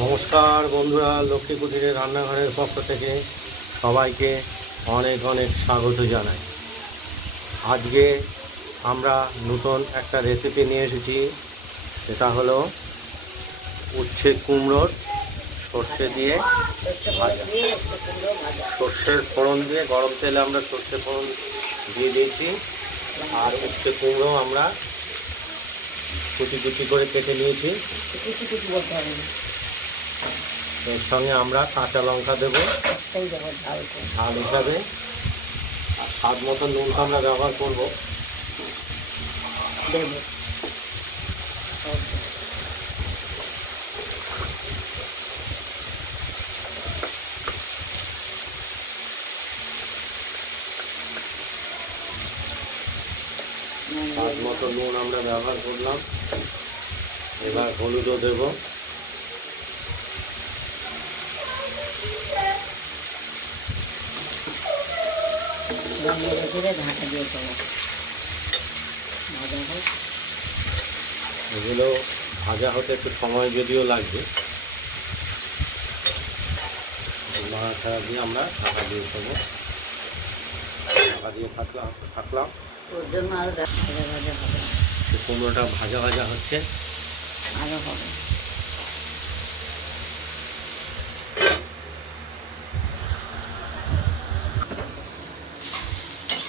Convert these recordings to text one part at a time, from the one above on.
নমস্কার বন্ধুরা, লক্ষ্মী কুটিরের রান্নাঘরের পক্ষ থেকে সবাইকে অনেক অনেক স্বাগত জানাই। আজকে আমরা নতুন একটা রেসিপি নিয়ে এসেছি। সেটা হলো উচ্ছে কুমড়োর সর্ষে দিয়ে ভাজা। সর্ষের ফোড়ন দিয়ে গরম তেলে আমরা সর্ষে ফোড়ন দিয়ে দিয়েছি। আর উচ্ছে কুমড়ো আমরা কুচি কুচি করে কেটে নিয়েছি। এর সঙ্গে আমরা কাঁচা লঙ্কা দেবো ঝাল হিসাবে, আর স্বাদ মতো নুনটা আমরা ব্যবহার করবো। স্বাদ মতো নুন আমরা ব্যবহার করলাম। এবার হলুদও দেবো। এগুলো ভাজা হতে একটু সময় যদিও লাগবে, নাড়াচাড়া দিয়ে আমরা ঢাকা দিয়ে দেবো। ঢাকা দিয়ে থাকলাম কুমড়োটা ভাজা ভাজা হচ্ছে। আরও হবে।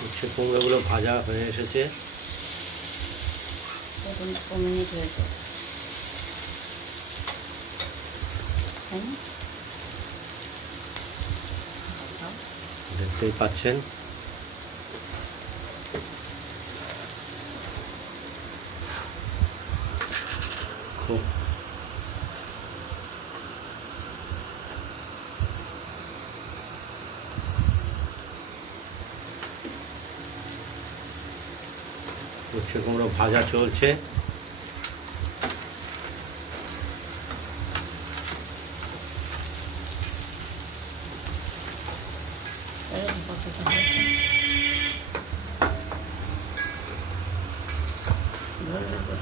উচ্ছে কুমড়োগুলো ভাজা হয়ে এসেছে। দেখতেই পাচ্ছেন খুব উচ্ছে কুমড়ো ভাজা চলছে।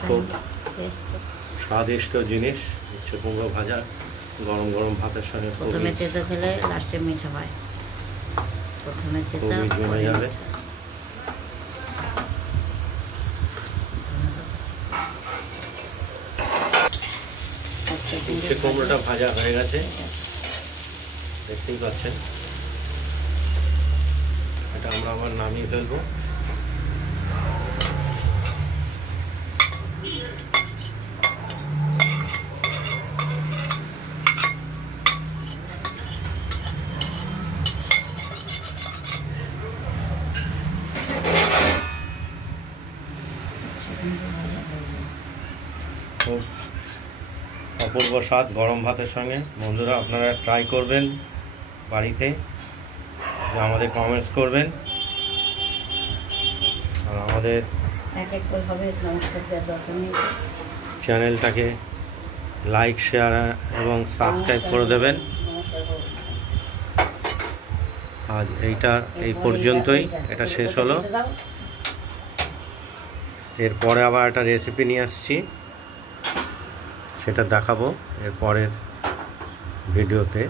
খুব স্বাদিষ্ট জিনিস উচ্ছে কুমড়ো ভাজা, গরম গরম ভাতের সঙ্গে প্রথমে তেতো খেলে লাস্টে মিঠা হয়। প্রথমে তেতো জমে যাবে। উচ্ছে কুমড়োটা ভাজা হয়ে গেছে, দেখতেই পাচ্ছেন। এটা আমরা আবার নামিয়ে ফেলবো। খুব অপূর্ব স্বাদ গরম ভাতের সঙ্গে। বন্ধুরা, আপনারা ট্রাই করবেন বাড়িতে, আমাদের কমেন্টস করবেন, আর আমাদের চ্যানেলটাকে লাইক, শেয়ার এবং সাবস্ক্রাইব করে দেবেন। আজ এই পর্যন্তই, এটা শেষ হলো। এরপরে আবার একটা রেসিপি নিয়ে আসছি, সেটা দেখাবো এর পরের ভিডিওতে।